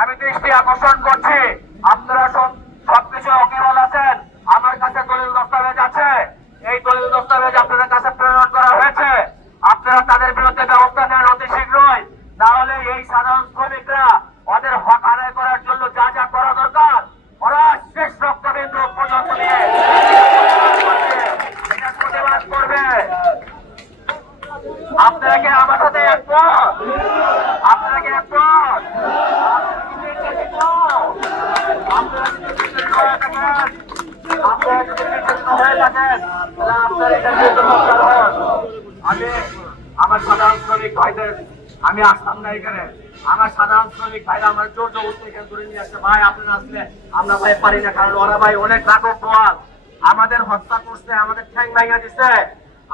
আমি দৃষ্টি আকর্ষণ করছি, আপনারা সবকিছু অকেবল আছেন। আমার কাছে দলিল দস্তাবেজ আছে, এই দলিল দস্তাবেজ আপনাদের কাছে প্রেরণ করা হয়েছে। আপনারা তাদের বিরুদ্ধে ব্যবস্থা নেন অতি শীঘ্রই, না হলে এই সাধারণ শ্রমিকরা ওদের হক আদায় করার জন্য যা যা করা দরকার ওরা শেষ রক্তবিন্দু পর্যন্ত নিয়ে প্রতিবাদ করবে। আপনারা কি আমার সাথে একমত? আপনারা কি একমত? আমার সাধারণ শ্রমিক ভাইদের আমি আসতাম না এখানে। আমার সাধারণ শ্রমিক ভাইরা আমার জোর জবরদস্তি এখানে করে নিয়ে আসছে। ভাই আপনারা আসলে আমরা ভাই পারি না, কারণ ওরা ভাই অনেক রাঘব বোয়াল, আমাদের হত্যা করছে, আমাদের ঠ্যাং ভাঙা দিচ্ছে,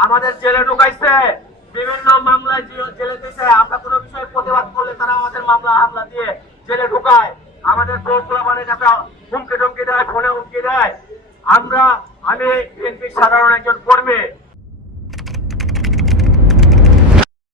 আমাদের জেলে ঢুকাইছে, বিভিন্ন মামলায় জেলে দিয়েছে। আমরা কোনো বিষয়ে প্রতিবাদ করলে তারা আমাদের মামলা হামলা দিয়ে জেলে ঢুকায়, আমাদের দোষগুলোর কাছে হুমকি টুমকি দেয়, ফোনে হুমকি দেয়। আমি বিএনপির সাধারণ একজন কর্মী,